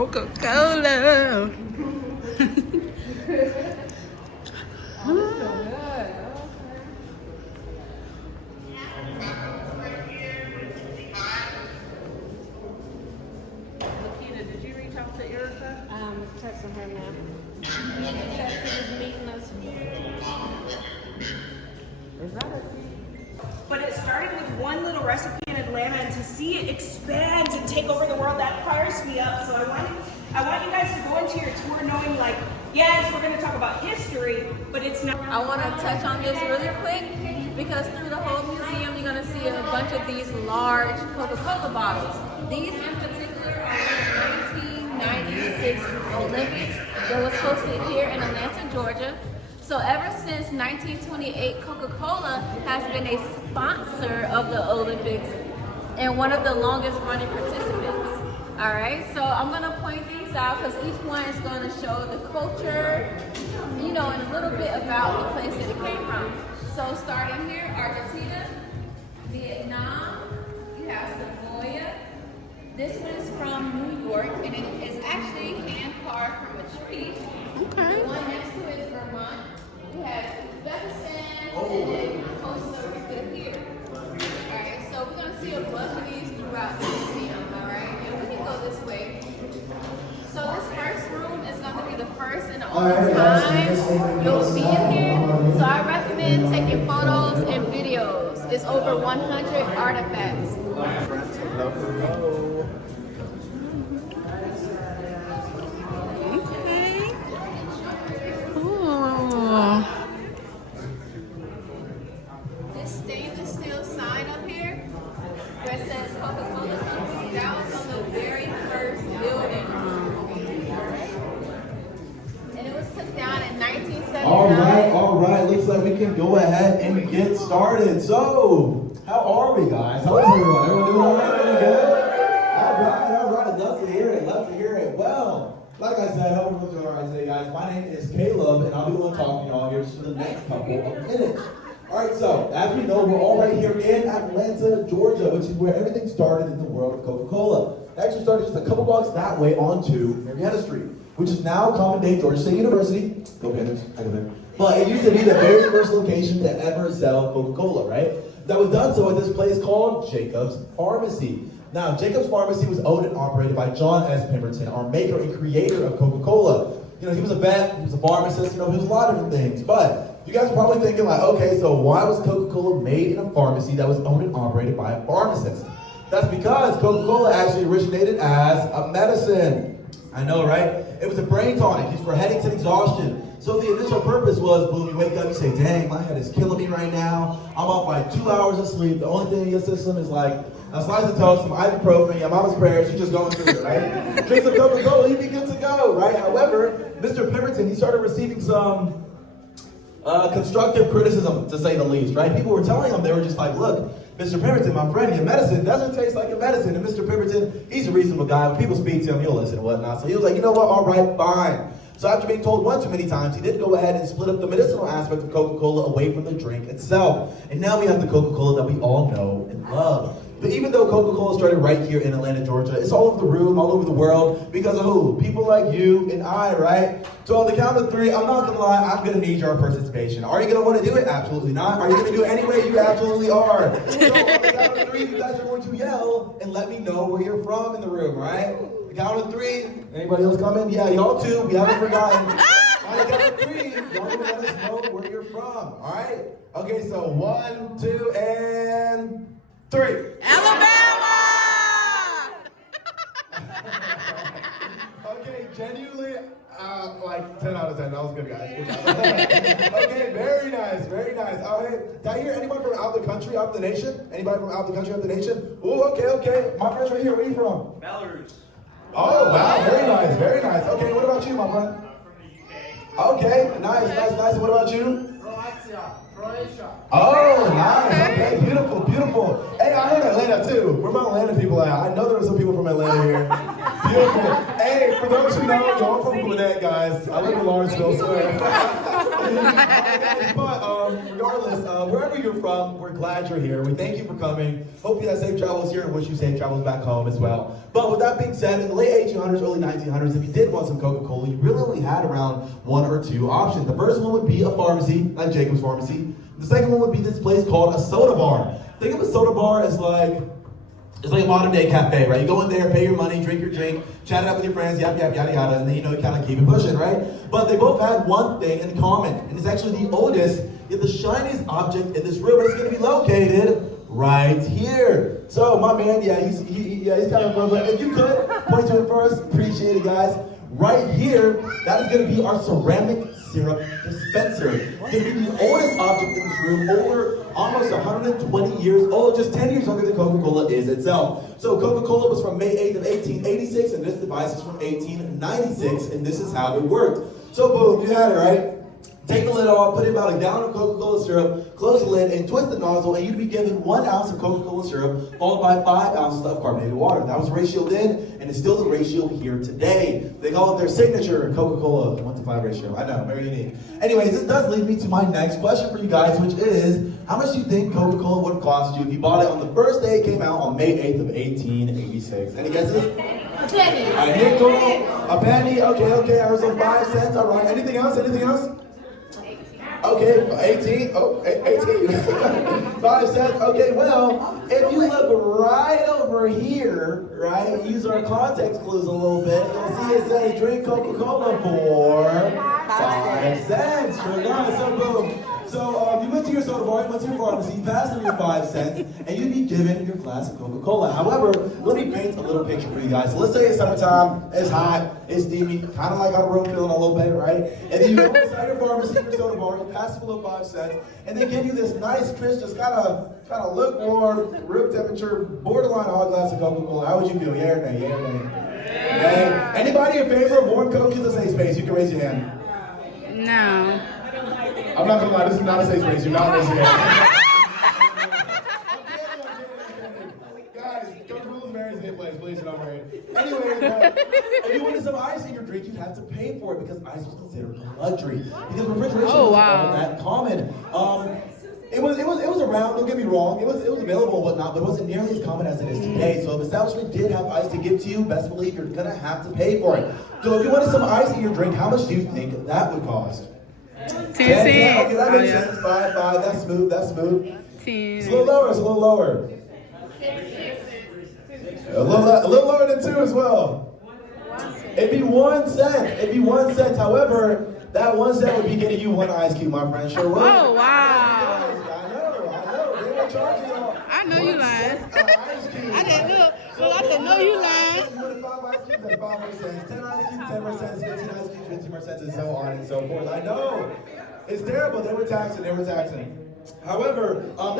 Coca-Cola. Did you reach out to Erica? Texting her now. She said she was meeting us. Is that a But it started with one little recipe in Atlanta, and to see it expand and take over the world, that fires me up. So I want you guys to go into your tour knowing, like, yes, we're going to talk about history, but it's not. I want to touch on this really quick because through the whole museum, you're going to see a bunch of these large Coca-Cola bottles. These in particular are the 1996 Olympics that was hosted here in Atlanta, Georgia. So ever since 1928, Coca-Cola has been a sponsor of the Olympics and one of the longest running participants. All right, so I'm gonna point these out because each one is gonna show the culture, you know, and a little bit about the place that it came from. So starting here, Argentina, Vietnam, you have Samoa. This one is from New York, and it is actually hand carved from a tree. Okay. The one next to it is Vermont. We have Uzbekistan and then Costa Rica here. Alright, so we're going to see a bunch of these throughout the museum, alright? And we can go this way. So this first room is going to be the first and the only time you'll be in here. So I recommend taking photos and videos. It's over 100 artifacts. Okay. Cool. This stainless steel sign up here where it says Coca-Cola Company, that was on the very first building. And it was took down in 1979. All right. Looks like we can go ahead and get started. So, how are we, guys? How is everyone? Everyone doing all right? Doing good? All right. Love to hear it. Well, like I said, I hope everyone's doing all right today, guys. My name is Caleb, and I'll be the one talking to y'all here just for the next couple of minutes. All right, so as we know, we're all right here in Atlanta, Georgia, which is where everything started in the world of Coca-Cola. It actually started just a couple blocks that way onto Marietta Street, which is now common-day Georgia State University. Go Panthers, I go there. But it used to be the very first location to ever sell Coca-Cola, right? That was done so at this place called Jacob's Pharmacy. Now, Jacob's Pharmacy was owned and operated by John S. Pemberton, our maker and creator of Coca-Cola. You know, he was a vet, he was a pharmacist, he was a lot of different things. But you guys are probably thinking like, okay, so why was Coca-Cola made in a pharmacy that was owned and operated by a pharmacist? That's because Coca-Cola actually originated as a medicine. I know, right? It was a brain tonic used for headaches and exhaustion. So the initial purpose was, when you wake up, you say, dang, my head is killing me right now. I'm off by 2 hours of sleep. The only thing in your system is like a slice of toast, some ibuprofen, your mama's prayers, you're just going through it, right? Drink some Coca-Cola, you'd be good to go, right? However, Mr. Pemberton, he started receiving some constructive criticism, to say the least, right? People were telling him, they were just like, look, Mr. Pemberton, my friend, your medicine doesn't taste like a medicine. And Mr. Pemberton, he's a reasonable guy. When people speak to him, he'll listen and whatnot. So he was like, you know what, all right, fine. So after being told one too many times, he did go ahead and split up the medicinal aspect of Coca-Cola away from the drink itself. And now we have the Coca-Cola that we all know and love. But even though Coca-Cola started right here in Atlanta, Georgia, it's all over the room, all over the world, because of who? People like you and I, right? So on the count of three, I'm not gonna lie, I'm gonna need your participation. Are you gonna wanna do it? Absolutely not. Are you gonna do it anyway? You absolutely are. So on the count of three, you guys are going to yell and let me know where you're from in the room, right? The count of three, anybody else coming? Yeah, y'all too, we haven't forgotten. On the count of three, y'all gonna let us know where you're from, all right? Okay, so 1, 2, and 3. Alabama! Okay, genuinely, like 10 out of 10. That was good, guys. Good job. Okay, very nice, very nice. Okay, did I hear anybody from out the country, out the nation? Anybody from out the country, out the nation? Ooh, okay. My friend's right here. Where are you from? Belarus. Oh, wow, very nice, very nice. Okay, what about you, my friend? From the UK. Okay, nice. What about you? Croatia. Oh, nice. Okay, beautiful. Hey, I heard Atlanta too. Where my Atlanta people at? I know there are some people from Atlanta here. Beautiful. Hey, for those who know, y'all from Gwinnett, guys. I live in Lawrenceville, swear. But regardless regardless, wherever you're from, we're glad you're here. We thank you for coming. Hope you have safe travels here and wish you safe travels back home as well. But with that being said, in the late 1800s, early 1900s, if you did want some Coca-Cola, you really only had around one or two options. The first one would be a pharmacy, like Jacob's Pharmacy. The second one would be this place called a soda bar. Think of a soda bar as it's like a modern day cafe, right? You go in there, pay your money, drink your drink, chat it up with your friends, yada, yada, yada, yada, and then you kind of keep it pushing, right? But they both had one thing in common, and it's actually the oldest, yet the shiniest object in this room is going to be located right here. So my man, he's kind of fun, but if you could point to it first, appreciate it, guys. Right here, that is going to be our ceramic syrup dispenser. It's going to be the oldest object in this room, over almost 120 years old, just 10 years younger than Coca-Cola is itself. So Coca-Cola was from May 8th of 1886, and this device is from 1896, and this is how it worked. So boom, you had it, right? Take the lid off, put in about a gallon of Coca-Cola syrup, close the lid, and twist the nozzle, and you'd be given 1 ounce of Coca-Cola syrup, followed by 5 ounces of carbonated water. That was the ratio then, and it's still the ratio here today. They call it their signature Coca-Cola 1-to-5 ratio. I know, very unique. Anyways, this does lead me to my next question for you guys, which is, how much do you think Coca-Cola would have cost you if you bought it on the first day it came out on May 8th of 1886? Any guesses? A penny. A nickel, a penny, okay, I heard some 5 cents, all right. Anything else? Okay, 18. Oh, 18. 5 cents. Okay, well, if you look right over here, right, use our context clues a little bit, you'll see it say drink Coca-Cola for 5 cents. Sure enough, so boom. So you went to your soda bar, you went to your pharmacy, you passed them your 5 cents, and you'd be given your glass of Coca-Cola. However, let me paint a little picture for you guys. So let's say it's summertime, it's hot, it's steamy, kind of like how the room feeling a little bit, right? And then you go inside your pharmacy, your soda bar, you pass them a 5 cents, and they give you this nice, crisp, just kind of lukewarm, room temperature, borderline hot glass of Coca-Cola. How would you feel? Yeah or nay? Yeah or nay? Okay. Anybody in favor of warm Coke in the safe space? You can raise your hand. No. I'm not gonna lie, this is not a safe space. You're not raising your hand. Guys, Coca-Cola's very safe place, please, don't worry. Anyway, if you wanted some ice in your drink, you'd have to pay for it because ice was considered a luxury. Because refrigeration wasn't all that common. It was around, don't get me wrong, it was available and whatnot, but it wasn't nearly as common as it is today. So if establishment did have ice to give to you, best believe you're gonna have to pay for it. So if you wanted some ice in your drink, how much do you think that would cost? 2 cents. Okay, that makes sense. 5, that's smooth. 10. It's a little lower. A little lower than 2 as well. It'd be 1 cent. However, that 1 cent would be getting you 1 ice cube, my friend. Sure would. Oh, wow. I know. They were charging y'all. I know you lying. Ice cube. I didn't know you lying. You wanted 5 ice cubes, that's 5 more cents. 10 ice cubes, 10 more cents. 15 ice cubes, 15 more cents, and so on and so forth. I know. It's terrible. They were taxing. However, I'm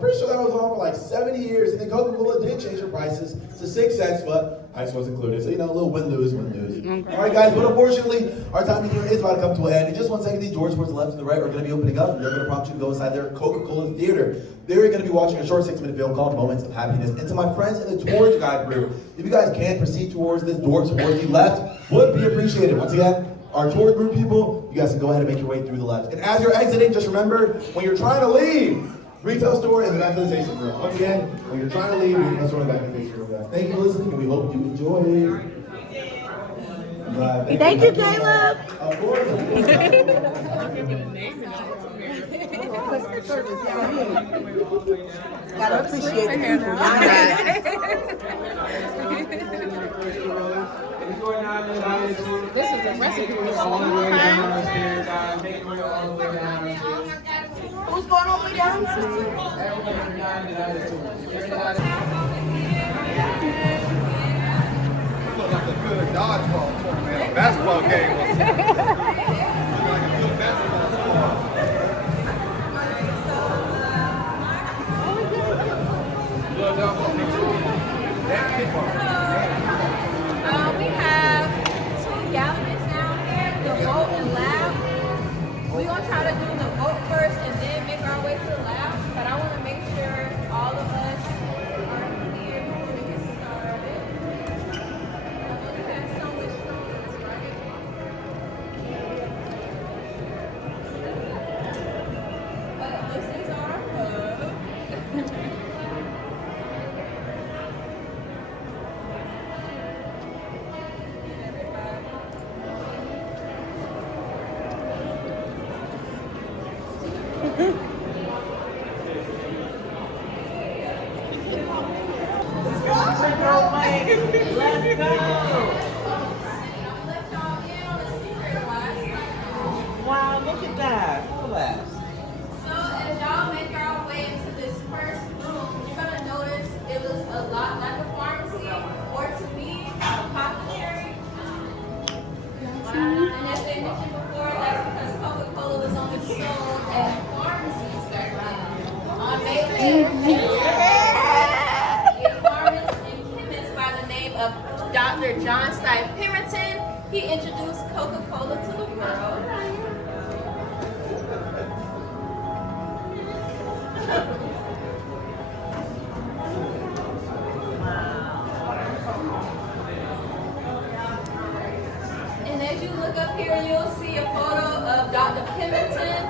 pretty sure that was on for like 70 years, and then Coca-Cola did change their prices to 6 cents, but ice was included. So, a little win-lose. Okay. All right, guys, but unfortunately, our time here is about to come to an end. In just 1 second, these doors towards the left and the right are going to be opening up, and they're going to prompt you to go inside their Coca-Cola theater. They're going to be watching a short 6-minute film called Moments of Happiness. And to my friends in the tour guide group, if you guys can proceed towards this door towards the left, would be appreciated. Once again, our tour group people, you guys can go ahead and make your way through the left. And as you're exiting, just remember, when you're trying to leave, retail store in the back of the tasting room. Once again, when you're trying to leave, retail store in the back of the tasting room, guys. Thank you for listening, and we hope you enjoy. Thank you, Caleb. Of course. Gotta appreciate the people. This is a recipe. Who's going all the way down? Looked like a good dodgeball tournament, basketball game. Looked like a good basketball We have 2 galleons down here, the vote and lab. We're going to try to do the vote first and then make our way to the lab. But I want to make sure all of us are here before we get started. We have so much noise, right? as they mentioned before, that's because Coca-Cola was only sold at pharmacies back then. Mainly a pharmacist and chemist by the name of Dr. John Stipe Pemberton. He introduced Coca-Cola to the world. And as you look up here, you'll see a photo of Dr. Pemberton,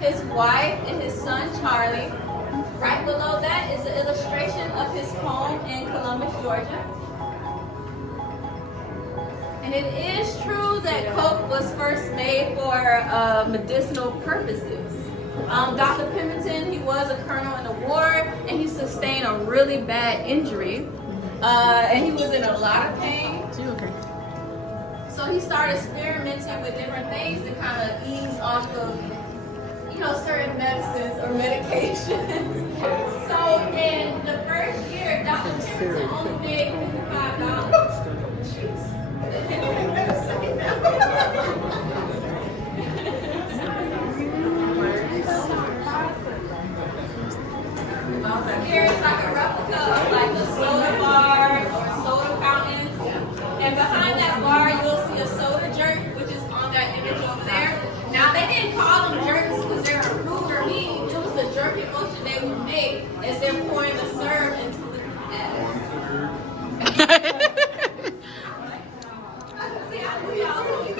his wife, and his son Charlie. Right below that is an illustration of his home in Columbus, Georgia. And it is true that Coke was first made for medicinal purposes. Dr. Pemberton, he was a colonel in the war, and he sustained a really bad injury. And he was in a lot of pain. So he started experimenting with different things to kind of ease off of, certain medicines or medications. So in the first year, Dr. Pemberton only made $55. Here's like a replica of like a soda bar or soda fountains. And behind that bar, you'll see a soda jerk, which is on that image over there. Now, they didn't call them jerks because they were rude or mean. It was the jerky motion they would make as they're pouring the syrup into the ass. See, I knew y'all was in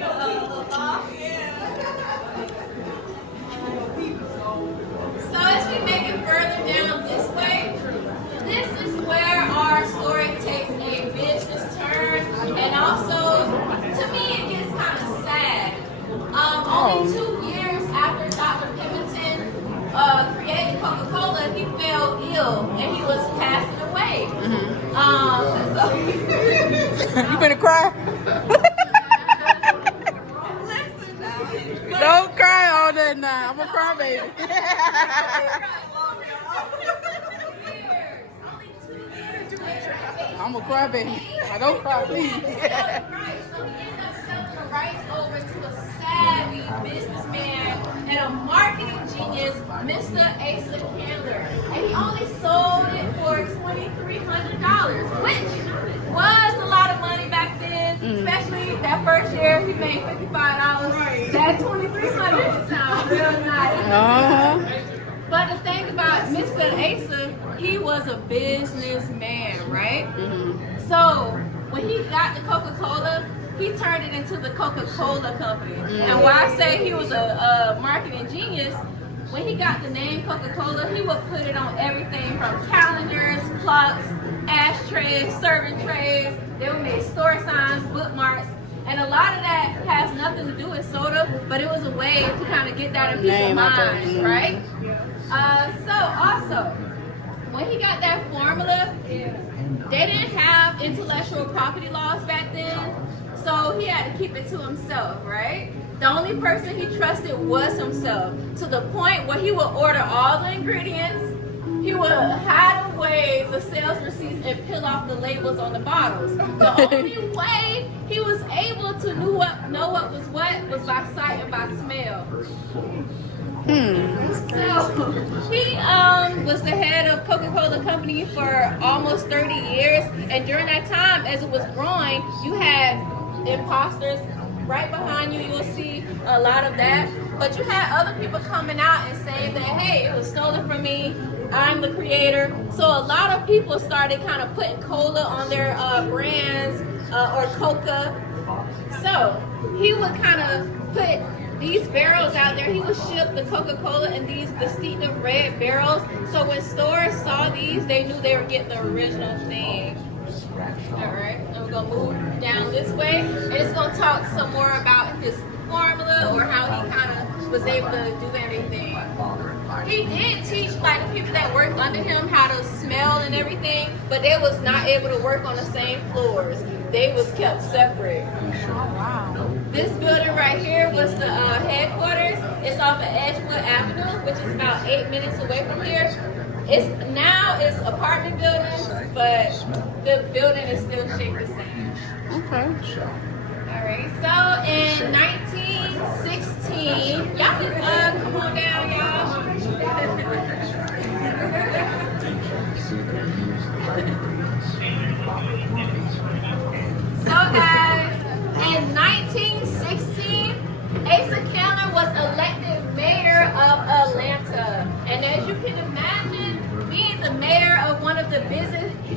the loft. So as we make it further down this way, this is where our story takes a business turn, and also, to me, it gets kind of sad. Only 2 years after Dr. Pemberton created Coca-Cola, he fell ill and he was passing away. You finna cry? Don't cry all that now. I'm a cry baby. I'm a cry baby. I don't cry, please. So he ended up selling the rights over to a savvy businessman and a marketing genius, Mr. Asa Candler. And he only sold it for $2,300, which was a lot of money back then, especially that first year. He made $55. That $2,300 sounds real nice. But the thing about Mr. Asa, he was a businessman, right? So when he got the Coca-Cola, he turned it into the Coca-Cola company. And why I say he was a marketing genius, when he got the name Coca-Cola, he would put it on everything from calendars, clocks, ashtrays, serving trays. They would make store signs, bookmarks. And a lot of that has nothing to do with soda, but it was a way to kind of get that in people's minds, right? So also, when he got that formula, they didn't have intellectual property laws back then, so he had to keep it to himself, right? The only person he trusted was himself, to the point where he would order all the ingredients, he would hide away the sales receipts and peel off the labels on the bottles. The only way he was able to know what was by sight and by smell. So he was the head of Coca-Cola Company for almost 30 years, and during that time, as it was growing, you had imposters. Right behind you, you'll see a lot of that. But you had other people coming out and saying that, hey, it was stolen from me, I'm the creator. So a lot of people started kind of putting cola on their brands or Coca. So he would kind of put these barrels out there. He would ship the Coca-Cola in these distinctive red barrels. So when stores saw these, they knew they were getting the original thing. Alright, and we're going to move down this way. And it's going to talk some more about his formula or how he kind of was able to do everything. He did teach like the people that worked under him how to smell and everything, but they was not able to work on the same floors. They was kept separate. This building right here was the headquarters. It's off of Edgewood Avenue, which is about 8 minutes away from here. It's apartment buildings, but the building is still shaped the same. Okay. Alright, so in 1916, y'all can come on down, y'all. So guys, in 1916, Asa Candler was elected mayor of Atlanta. And as you can imagine, being the mayor of one of the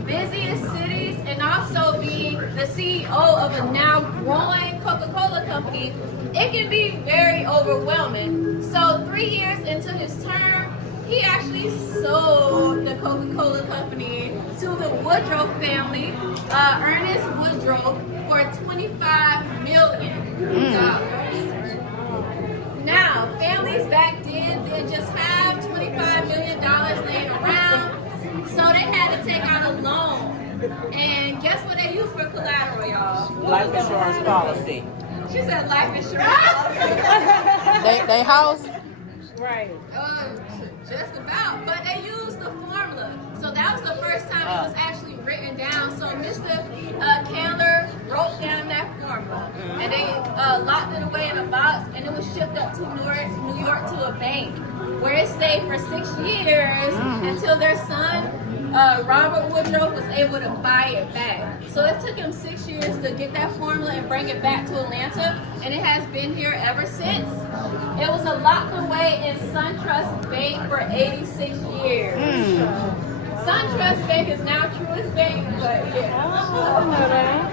busiest cities and also being the CEO of a now growing Coca-Cola company, it can be very overwhelming. So 3 years into his term, he actually sold the Coca-Cola company to the Woodrow family, Ernest Woodrow, for $25 million. Now, families back then didn't just have $25 million laying around, so they had to take out a loan. And guess what they used for collateral, y'all? Life insurance policy. She said life insurance. They house. Right. Just about. But they used the formula. So that was the first time it was actually written down. So Mr. Candler wrote down that formula. And they locked it away in a box, and it was shipped up to New York to a bank, where it stayed for 6 years until their son, Robert Woodrow, was able to buy it back. So it took him 6 years to get that formula and bring it back to Atlanta, and it has been here ever since. It was locked away in SunTrust Bank for 86 years. SunTrust Bank is now Truist Bank, but yeah. I know that.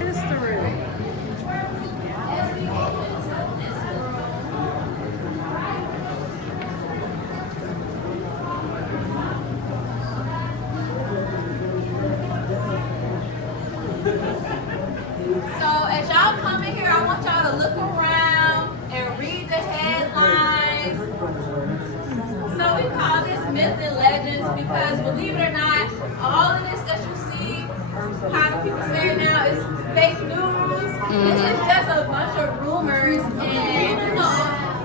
History. So as y'all come in here, I want y'all to look around and read the headlines. So we call this Myth and Legends because, believe it or not, all of this that you see, how do people say it now, is fake news. This is just a bunch of rumors and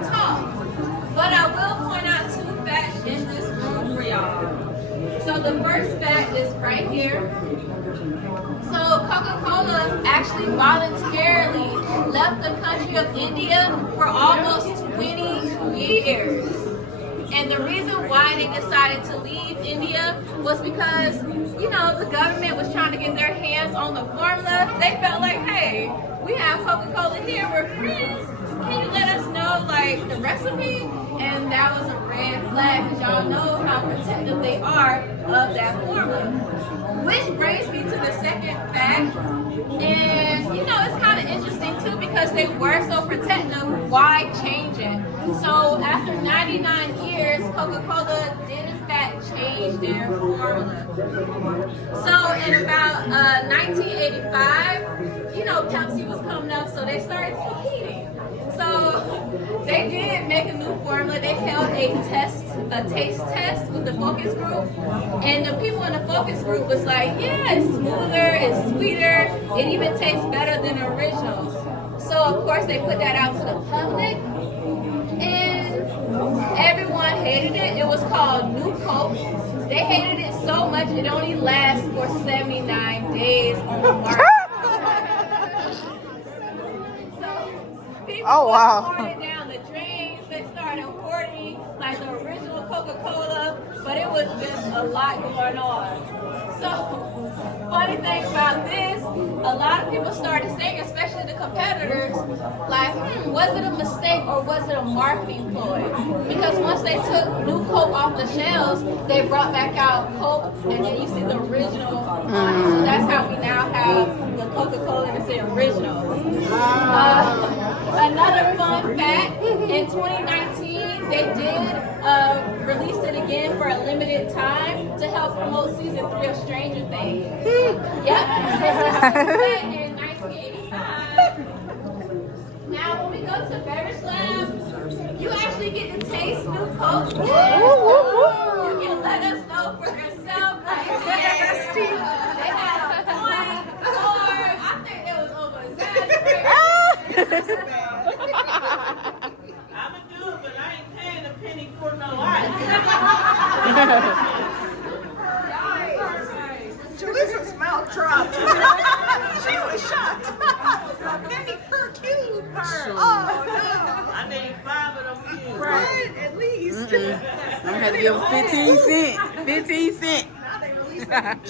talk. But I will point out 2 facts in this room for y'all. So the first fact is right here. So Coca-Cola actually voluntarily left the country of India for almost 20 years. And the reason why they decided to leave India was because, you know, the government was trying to get their hands on the formula. They felt like, hey, we have Coca-Cola here, we're friends. Can you let us know, like, the recipe? And that was a red flag, because y'all know how protective they are of that formula. Which brings me to the second fact, and you know, it's kind of interesting too because they were so protective, why change it? So after 99 years, Coca-Cola did in fact change their formula. So in about 1985, you know, Pepsi was coming up, so they started competing. So they did make a new formula. They held a taste test with the focus group. And the people in the focus group was like, yeah, it's smoother, it's sweeter, it even tastes better than the original. So of course they put that out to the public. And everyone hated it. It was called New Coke. They hated it so much it only lasts for 79 days on the market. Oh, wow. Poured it down the drains. They started hoarding like the original Coca-Cola, but it was just a lot going on. So, funny thing about this, a lot of people started saying, especially the competitors, like, was it a mistake or was it a marketing ploy? Because once they took New Coke off the shelves, they brought back out Coke, and then you see the original on it. So that's how we now have the Coca-Cola and it's the original. Another fun fact, in 2019, they did release it again for a limited time to help promote season 3 of Stranger Things. Yep, in 1985. Now, when we go to Beverage Lab, you actually get to taste New Coke. You can let us know for yourself. Like, they had a point, or I think it was over exaggerated. I'ma do it, but I ain't paying a penny for no ice. Teresa smelled trouble. She was shocked. give them 15 cents. 15 cents.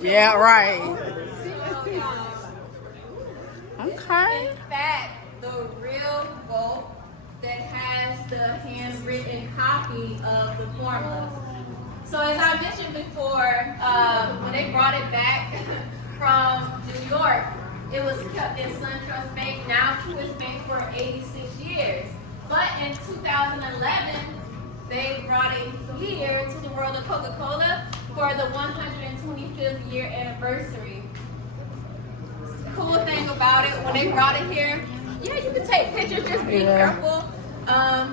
Yeah, right. Okay. In fact, the real book that has the handwritten copy of the formula. So as I mentioned before, when they brought it back from New York, it was kept in SunTrust Bank, now Truist Bank, for 86 years. But in 2011, they brought it here to the World of Coca-Cola for the 125th year anniversary. Cool thing about it, when they brought it here, yeah, you can take pictures, just be careful.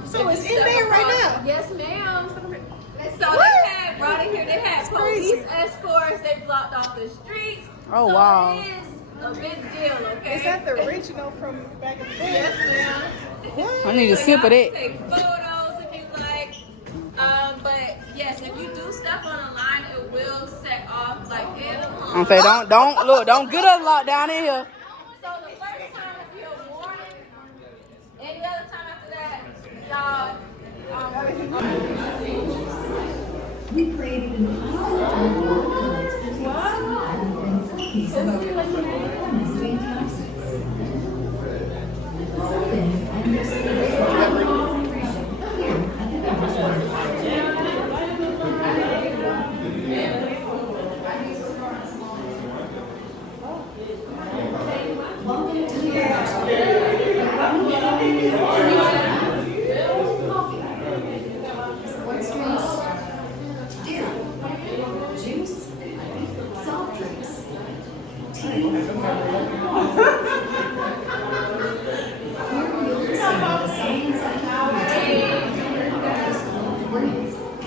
So it's in there right now? Yes, ma'am. So they had brought it here, they had police escorts, they blocked off the streets. Oh, so wow. it is a big deal, okay? Is that the original from back in the day? Yes, ma'am. I need a sip of that. Take photos if you like. But yes, if you do stuff on the line, it will set off like animals. Okay, don't get us locked down in here. So the first time if you're a warning, any other time after that, y'all. We created an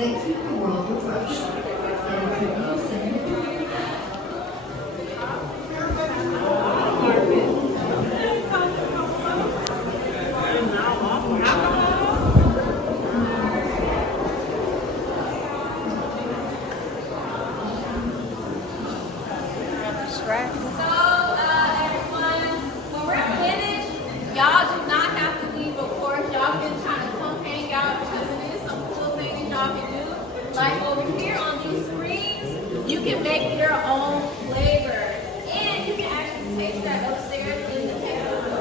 that keep the world refreshed. Like over here on these screens, you can make your own flavor. And you can actually taste that upstairs in the taste room.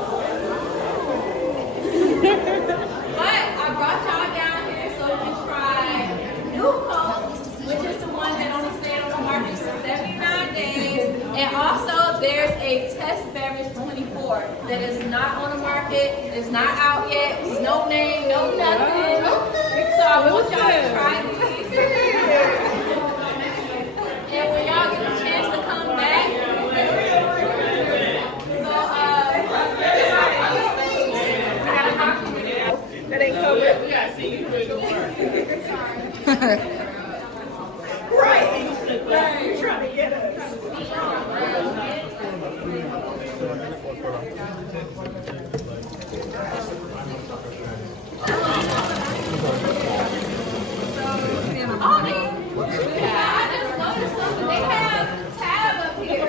But I brought y'all down here so you can try New Coke, which is the one that only stayed on the market for 79 days. And also there's a test beverage 24 that is not on the market, it's not out yet, it's no name, no nothing. So I want y'all to try these. And when y'all get a chance to come back, That ain't covered. Right. You're trying to get us. I just noticed something. They have tab up here.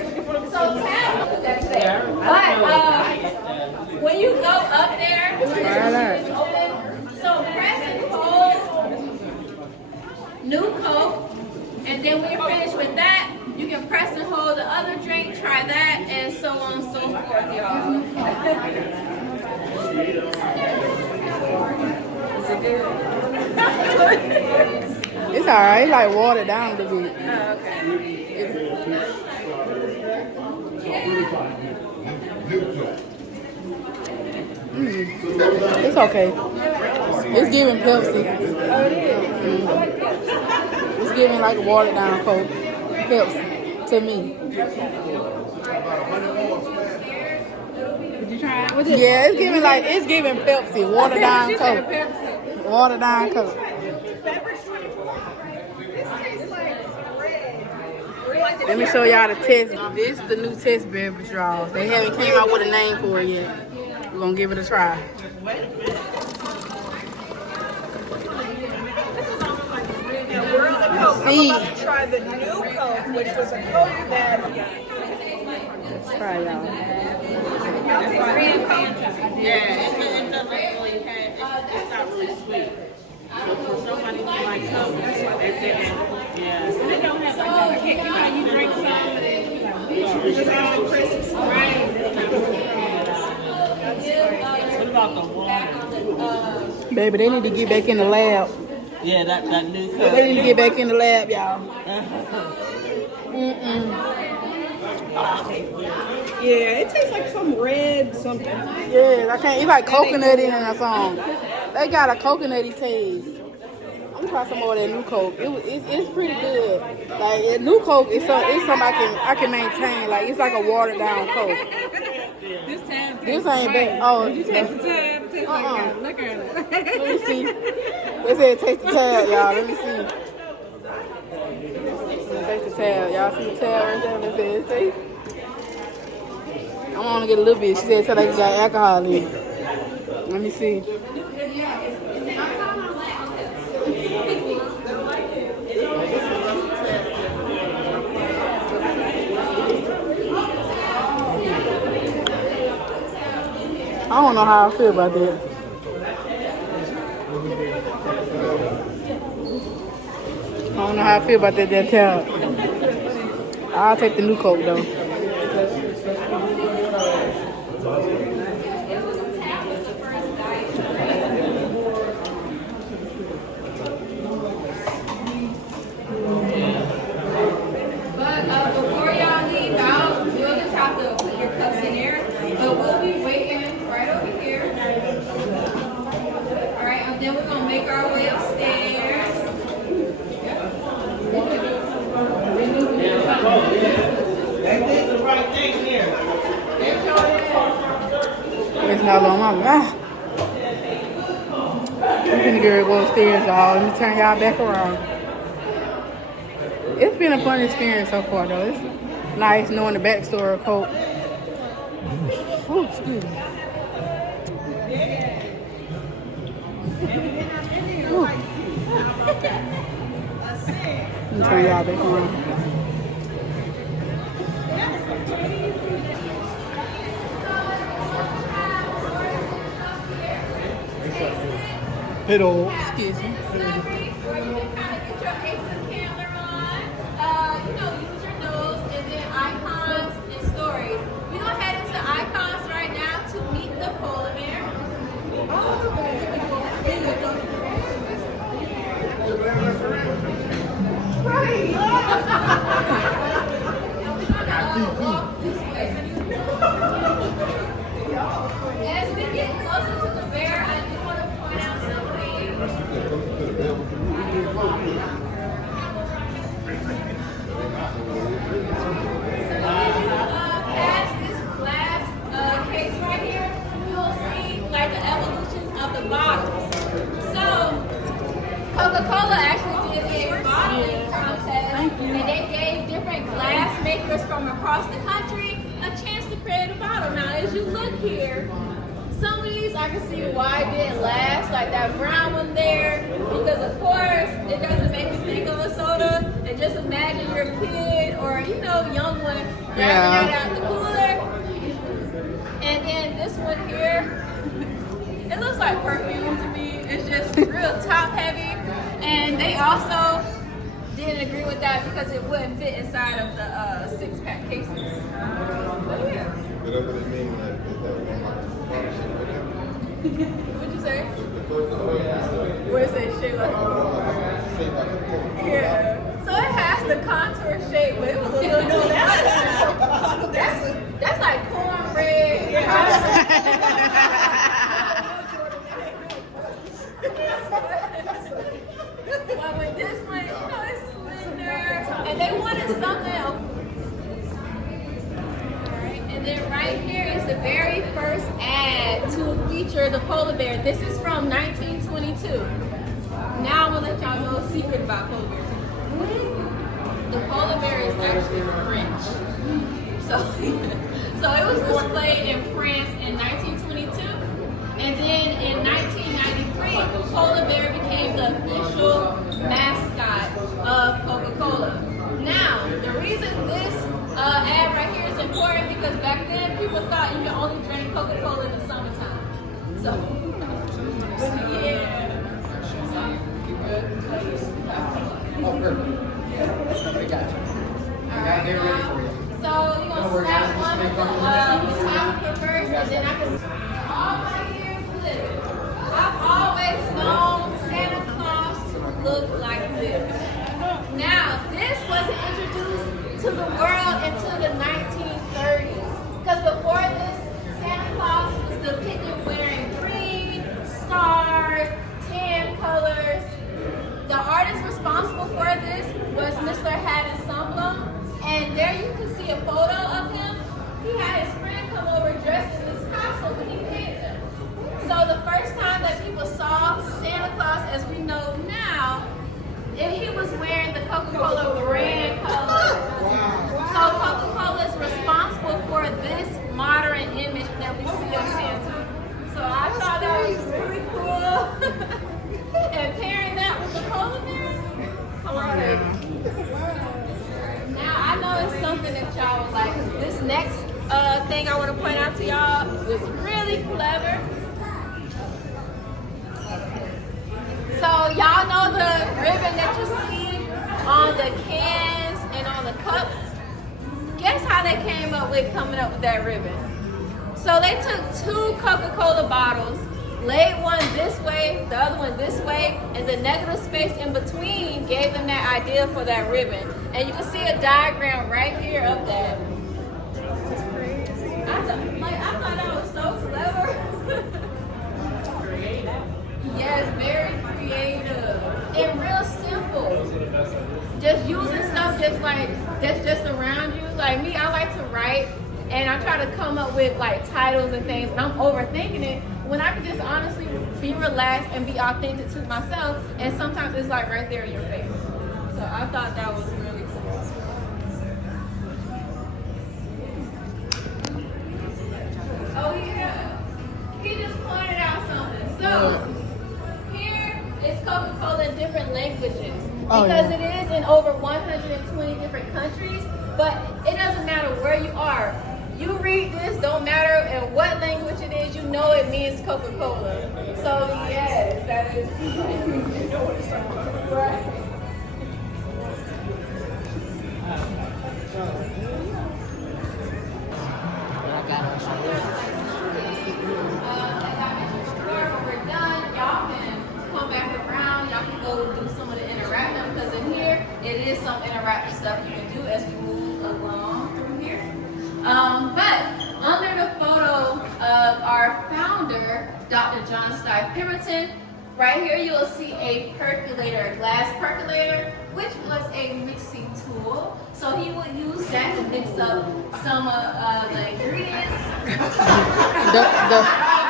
So tab, that's there. But when you go up there, it's open. So press and hold New Coke, and then when you're finished with that, you can press and hold the other drink, try that, and so on and so forth, y'all. Is it good? It's alright. It's like watered down a bit. It's okay. It's giving Pepsi. It's giving like a watered down Coke. Pepsi to me. Did you try it? Yeah, it's giving Pepsi. Watered down Coke. Watered down Coke. Let me show y'all the test. This is the new test beverage, y'all. They haven't came out with a name for it yet. We're gonna give it a try. World of Coke. I'm about to try the New Coke, which was a Coke that. Let's try, y'all. Yeah, it doesn't really have, it's not really sweet. Somebody who likes Coke, they yeah. So they don't have like a kick. You know, you drink some and then you like, Just all crisp. right. What about the water? Baby, they need to get back in the lab. Yeah, that new Coke. They need to get back in the lab, y'all. Yeah, it tastes like some red something. Yeah, I can't. It's like coconut in it or something. They got a coconutty taste. I'm gonna try some more of that new Coke. It's pretty good. Like new Coke is something I can maintain. Like it's like a watered down Coke. This ain't bad. Oh, You taste the tab. Look at it. Let me see. They said taste the tab, y'all. Let me see. Taste the tab. Y'all see the tab right there? They said taste. I'm gonna get a little bit. She said like it's got alcohol in it. Let me see. I don't know how I feel about that. I don't know how I feel about that tab. I'll take the new Coke though. Before y'all leave out, you'll just have to put your cups in there. But we'll be waiting right over here. Alright, and then we're going to make our way upstairs. They did the right thing here. It's not on my mouth. I'm gonna get ready to go upstairs, y'all. Let me turn y'all back around. It's been a fun experience so far, though. It's nice knowing the backstory of Coke. Ooh, excuse me. Ooh. Let me turn y'all back around. Hello. Excuse me. Or you can kind of get your ASIC camera on. Use your nose and then icons and stories. We're going to head into icons right now to meet the polar bear. As we get closer to the bear, I do want to point out something. Past this glass case right here, you'll see like the evolutions of the bottles. So, Coca-Cola actually did a bottling contest, and they gave different glass makers from across the country a chance to create a bottle. Now, as you look here, some of these I can see why it didn't last, like that brown one there, because of course it doesn't make me think of a soda. And just imagine you're a kid or young one grabbing it out the cooler. And then this one here, it looks like perfume to me. It's just real top heavy, and they also didn't agree with that because it wouldn't fit inside of the 6-pack cases. But yeah. Whatever they mean, like, What'd you say? Where it says shape like a yeah. So it has the contour shape, but it was a little too that's like cornbread. But with this one, it's slender, and they wanted something else. And then right here is the very first ad to feature the polar bear. This is from 1922. Now I'm gonna let y'all know a secret about polar bears. The polar bear is actually French. So it was displayed in France in 1922. And then in 1993, polar bear became the official mascot of Coca-Cola. Now, the reason this ad right here is important because back then people thought you could only drink Coca-Cola in the summertime. So, yeah. Oh, perfect. We got you. We got to get ready for you. So you're gonna snap one with the photographer first, and then I can. All my years living, I've always known Santa Claus to look like this. Now, this wasn't introduced to the world until the 1930s. Because before this, Santa Claus was depicted wearing green, stars, tan colors. The artist responsible for this was Mr. Haddon Sumblum. And there you can see a photo of him. He had his friend come over dressed in this costume when he painted him. So the first time that people saw Santa Claus as we know now, he was wearing the Coca-Cola brand color. So Coca-Cola is responsible for this modern image that we see of Santa. So I thought that was really cool. And pairing that with the polar bear, come on, baby. Now I know it's something that y'all would like. This next thing I want to point out to y'all is really clever. So y'all know the ribbon that you see on the cans and on the cups? Guess how they came up with coming up with that ribbon? So they took 2 Coca-Cola bottles, laid one this way, the other one this way, and the negative space in between gave them that idea for that ribbon. And you can see a diagram right here of that. I thought that was so clever. Yes, very creative and real simple. Just using stuff that's just around you. Like me, I like to write, and I try to come up with like titles and things, and I'm overthinking it when I can just honestly be relaxed and be authentic to myself. And sometimes it's like right there in your face. So I thought that was really cool. Oh yeah, he just pointed out something. So here is Coca-Cola in different languages because it is in over 120 different countries. But it doesn't matter where you are. You read this, don't matter in what language it is, you know it means Coca-Cola. So yes, that is. You know what it's talking about, right? Do some of the interactive because in here it is some interactive stuff you can do as we move along through here. But under the photo of our founder, Dr. John Stipe Pemberton, right here you'll see a percolator, a glass percolator, which was a mixing tool. So he would use that to mix up some of the ingredients.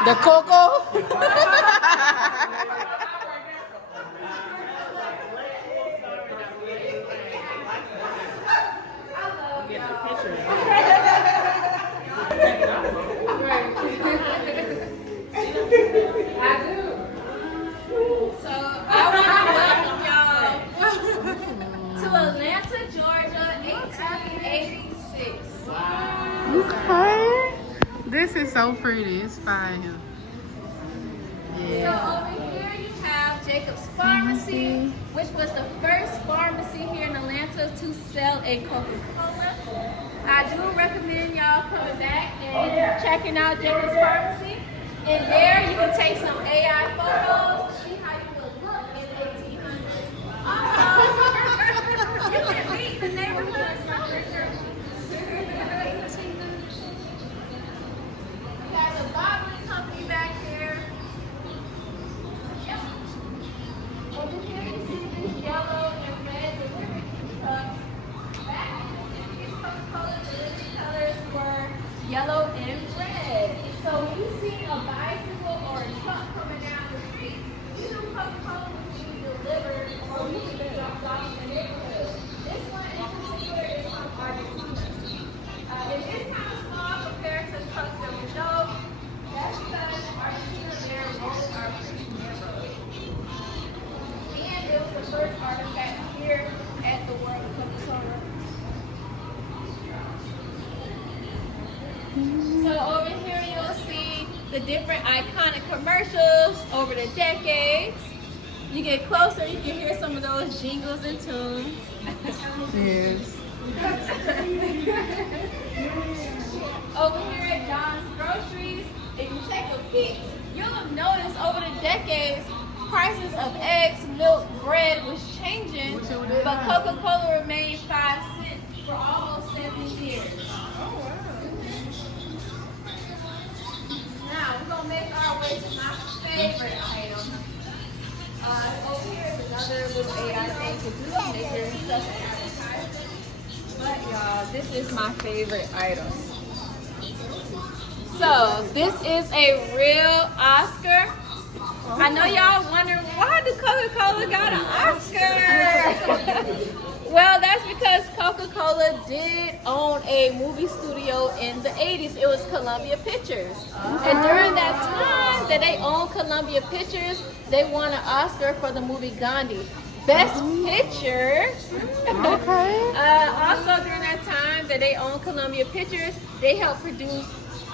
The cocoa. I do. So I want to welcome y'all to Atlanta, Georgia, 1886. Okay. This is so pretty. It's fine. So over here you have Jacob's Pharmacy, which was the first pharmacy here in Atlanta to sell a Coca-Cola. I do recommend y'all coming back and checking out Jacob's Pharmacy. And there you can take some AI photos to see how you would look in 1800s. Also, you can meet the neighborhood. We have the bottling company back here. Yep. Over here you see this yellow and red delivery cup. Back in the 50s, Coca-Cola delivery colors were yellow and red. So when you see a bicycle or a truck coming down the street, you know Coca-Cola was being delivered or being dropped off in the neighborhood. This one in particular is from Argentina. It is kind of small compared to trucks that we know. That's because Argentina, their roads are pretty narrow. And it was the first artifact here at the World of Coca-Cola. So over here you'll see the different iconic commercials over the decades. You get closer, you can hear some of those jingles and tunes. Yes. Over here at John's Groceries, if you take a peek, you'll have noticed over the decades, prices of eggs, milk, bread was changing, but Coca-Cola remained 5 cents for almost 70 years. Now, we're going to make our way to my favorite item. Over here is another little AI thing to do to make your stuff appetizing. But y'all, this is my favorite item. So, this is a real Oscar. I know y'all wondering, why did Coca-Cola got an Oscar? Well, that's because Coca-Cola did own a movie studio in the 80s. It was Columbia Pictures. And during that time that they owned Columbia Pictures, they won an Oscar for the movie Gandhi. Best Picture. Okay. Also during that time that they owned Columbia Pictures, they helped produce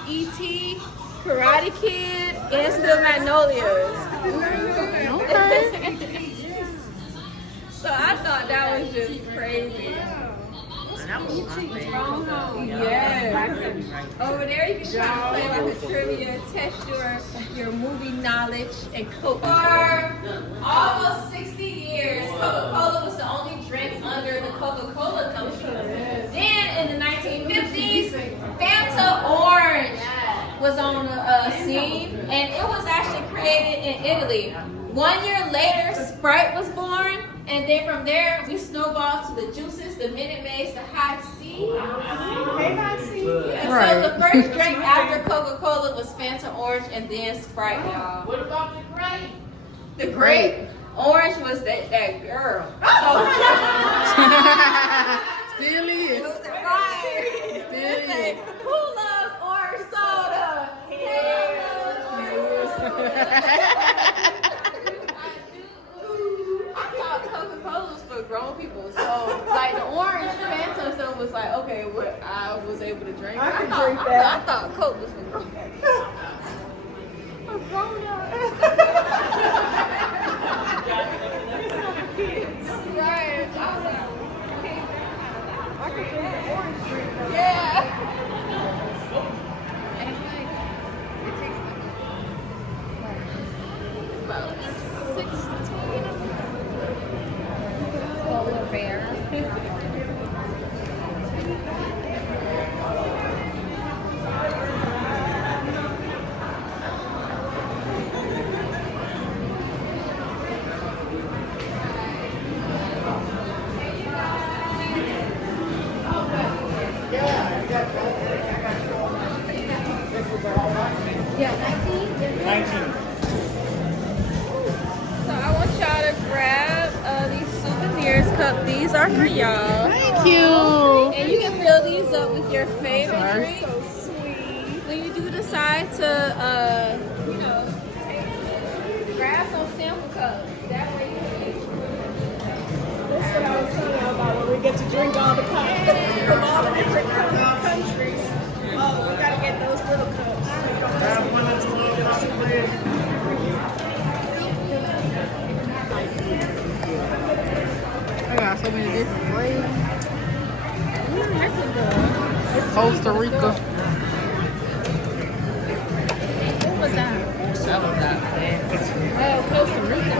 E.T., Karate Kid, and Still Magnolias. Okay. So I thought that was just crazy. Yes. Over there you can try to play like a trivia, test your movie knowledge and Coke. For almost 60 years, Coca-Cola was the only drink under the Coca-Cola company. Then in the 1950s, Fanta Orange was on the scene, and it was actually created in Italy. 1 year later, Sprite was born, and then from there, we snowballed to the juices, the Minute Maids, the High C. Yeah, Right. so the first drink after Coca-Cola was Fanta Orange, and then Sprite, y'all. What about the grape? The grape. Orange was that girl. Still is. Right. Still is. Who loves orange soda? I thought Coca-Cola was for grown people, so like the orange Fanta stuff was like, okay, what I was able to drink. I could drink that. I thought Coke was for grown people. For grown ups. Right. I was like, okay, I could drink the orange drink. Yeah. And it's like, it takes about 16 polar bear. Yeah, 19? So I want y'all to grab these souvenirs cup. These are for y'all. Thank you. And you can fill these up with your favorite drink. So sweet. When you do decide to, grab some sample cups. That way you can. That's what I was telling you about when we get to drink all the cups from all the different countries. Oh, we gotta get those little cups. I got so many different flavors. Costa Rica. What was that? Some of that. Oh, Costa Rica.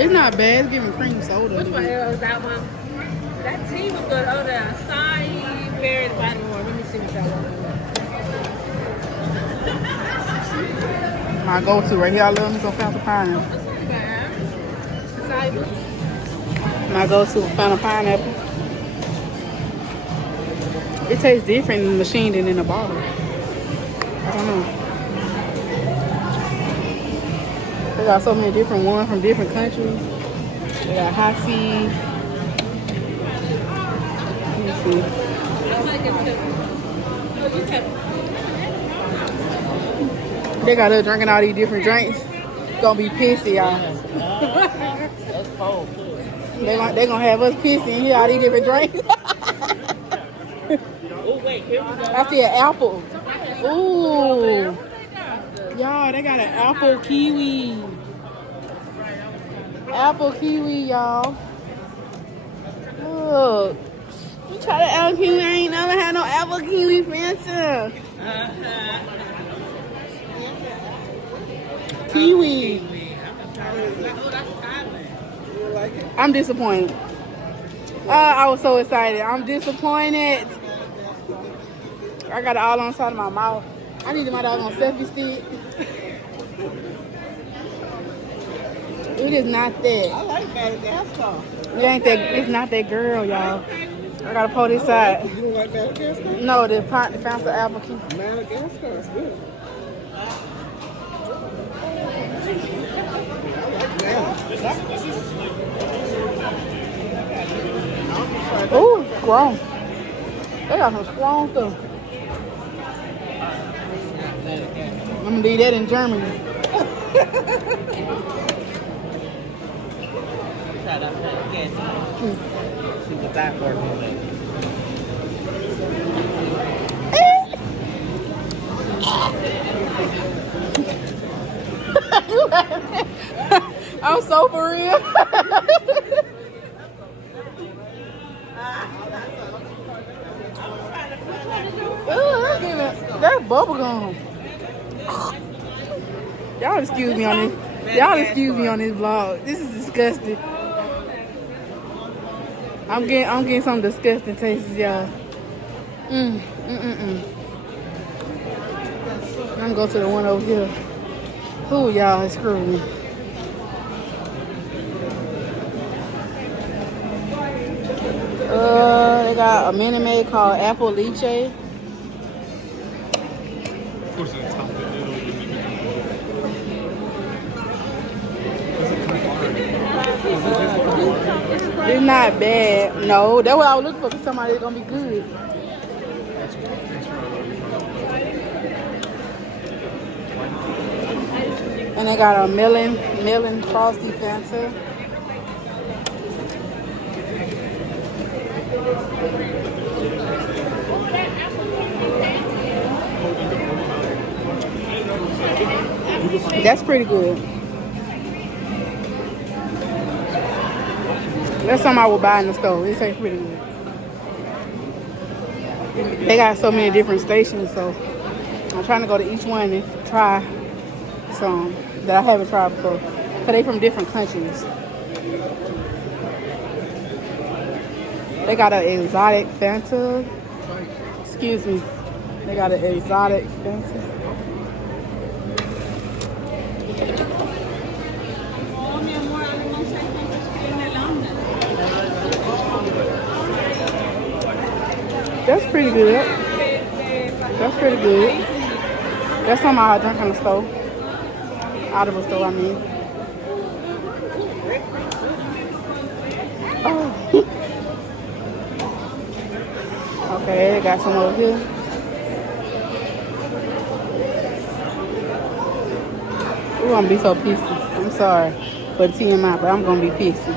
It's not bad. It's giving cream soda. Which one was that one? That tea was good. Oh, the acai berry bottom one. Let me see what that one. My go-to right here. I love me some Fanta pineapple. That's not bad. Acai berry. My go-to Fanta pineapple. It tastes different in the machine than in the bottle. I don't know. They got so many different ones from different countries. They got hot seed. Let me see. I like it too. Oh, you said They got us drinking all these different drinks. Gonna be pissy, y'all. That's cold too. They gonna have us pissy and hear all these different drinks. Oh wait, here we go. I see an apple. Ooh. Y'all, they got an apple kiwi. Apple kiwi, y'all. Look. You try the apple kiwi, I ain't never had no apple kiwi Fanta. Kiwi. I'm disappointed. I was so excited. I'm disappointed. I got it all on the side of my mouth. I needed my dog on selfie stick. It is not that. I like Madagascar. It ain't that. It's not that girl, y'all. I gotta pull this side. You don't like Madagascar? No, the Fanta apple key. Madagascar is good. Ooh, strong. They got some strong stuff. I'm gonna leave that in Germany. Try that again. See what that works like. I'm so for real. That's bubble gum. Y'all excuse me on this. Y'all excuse me on this vlog. This is disgusting. I'm getting some disgusting tastes, y'all. I'm gonna go to the one over here. Ooh, y'all, it's screwing me. They got a Minute Maid called Apple Lychee. Of course, it's top of the It's not bad. No, that's what I was looking for. Somebody that's gonna be good. And they got a melon frosty Fanta. That's pretty good. That's something I would buy in the store. It tastes pretty good. They got so many different stations, so I'm trying to go to each one and try some that I haven't tried before. Cause they from different countries. They got an exotic Fanta. Excuse me. They got an exotic Fanta. That's pretty good. That's pretty good. That's something I drink in the store. Out of a store, I mean. Oh. Okay, they got some over here. Ooh, I'm gonna be so pissy. I'm sorry for the TMI, but I'm gonna be pissy.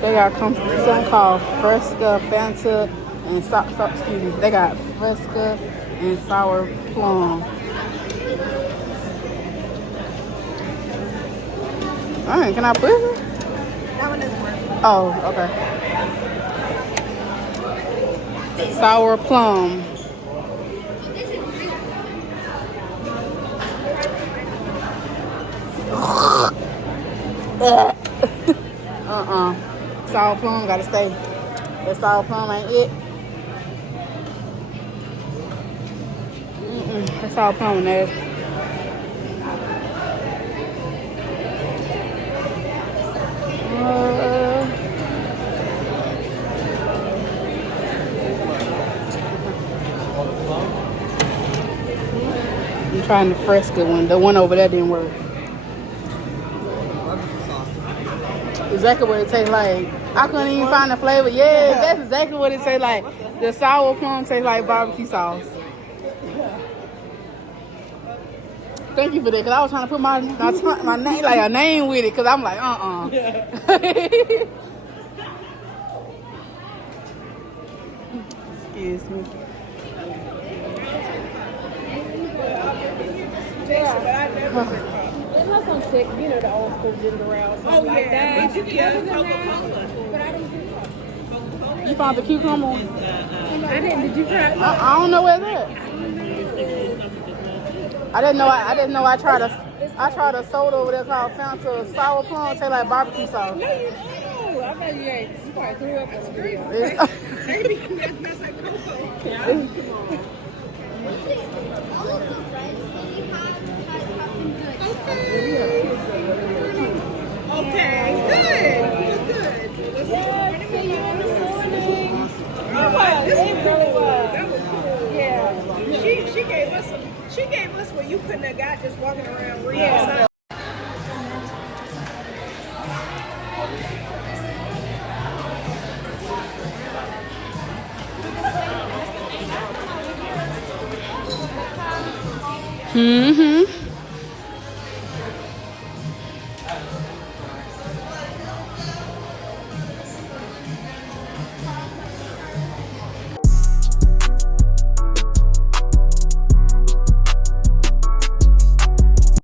They got something called Fresca, Fanta, and excuse me. They got Fresca and Sour Plum. Alright, can I put it? That one doesn't work. Oh, okay. Sour Plum. Sour plum gotta stay. That sour plum ain't it. That sour plum nasty. I'm trying the Fresca one. The one over there didn't work. Exactly what it tastes like. I couldn't even find the flavor. Yeah, that's exactly what it tastes like. The sour plum tastes like barbecue sauce. Thank you for that, because I was trying to put my name, like a name with it, because I'm like, Excuse me. There's not some sick, you know, the old school ginger ale, something like that. But you can Coca-Cola. But I don't drink Coca-Cola. You found the cucumber one? I didn't. Did you try it? I don't know where that. I didn't know. I tried a soda over there called Fanta Sour Plum. Taste like barbecue sauce. No, you don't. I bet you ain't. You probably threw up on the grill. Maybe that's like cocoa. Okay, good. Yes, see you in the morning. It really was. That was cool. Yeah. She gave us what you couldn't have got just walking around reading. Yeah. Mm-hmm.